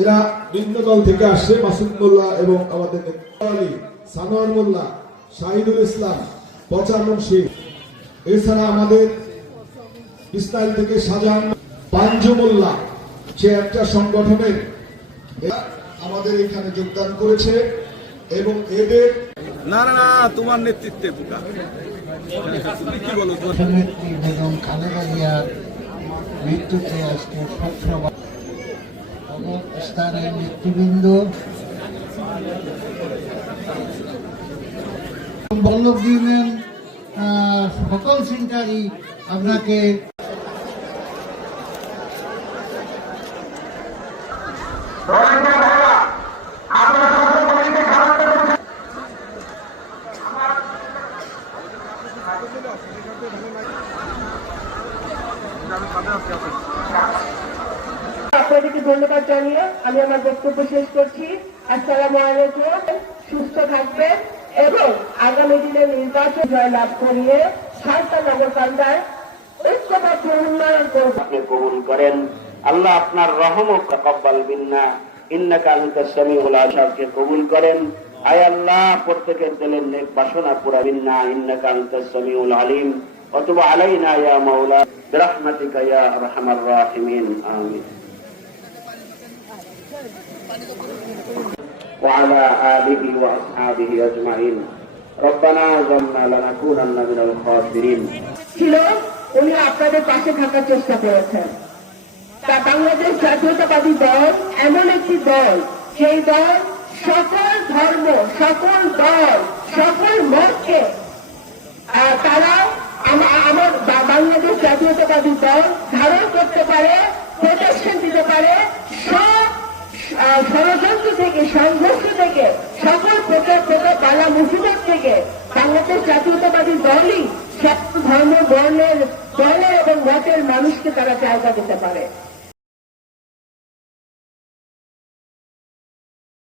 এরা ভিন্ন দল থেকে আসছে, মাসুদ মোল্লা এবং আমাদের সানোয়ার মোল্লা, শাহিদুল ইসলাম, পচার মুন্সি, এছাড়া আমাদের ইসরায়েল থেকে শাহজাহান পাঞ্জু মোল্লা, সে একটা সংগঠনের আমাদের এখানে যোগদান করেছে এবং এদের না না না তোমার নেতৃত্বে পোকা তুমি কি বলো? বেগম খালেদা জিয়ার মৃত্যুতে আজকে স্থানের নেতৃবৃন্দ, বল্লভ ইউনিয়ন সকল সেন্টারই আপনাকে আপনাদেরকে ধন্যবাদ জানিয়ে আমি আমার বক্তব্য শেষ করছি। আসসালামু আলাইকুম। সুস্থ থাকবেন এবং আগামী দিনে নির্বাচন জয়লাভ করিয়ে সারদা নগরকান্দার ঐক্যবদ্ধ উন্নয়ন আপনি কবুল করেন। আল্লাহ আপনার রহম ও তাকাব্বাল মিন্না ইন্নাকা আনতাস সামিউল আলিমকে কবুল করেন। আয় আল্লাহ প্রত্যেকের দিলের নেক বাসনা পুরা মিন্না ইন্নাকা আনতাস সামিউল আলিম ওয়া তুব আলাইনা ইয়া মাওলা বিরহমাতিকা ইয়া আরহামার রাহিমিন আমিন। وعلى آله وأصحابه أجمعين ربنا ظلمنا لنكونن من الخاسرين ছিল উনি আপনাদের পাশে থাকার চেষ্টা করেছেন। তা বাংলাদেশ জাতীয়তাবাদী দল এমন একটি দল, সেই দল সকল ধর্ম, সকল দল, সকল মতকে তারা আমার বাংলাদেশ জাতীয়তাবাদী দল ধারণ করতে পারে, প্রোটেকশন দিতে পারে। সব ষড়যন্ত্র থেকে, সংঘর্ষ থেকে, সকল প্রকার বালা মুসিবত থেকে বাংলাদেশ জাতীয়তাবাদী দলই সব ধর্ম, বর্ণের এবং মতের মানুষকে তারা জায়গা দিতে পারে।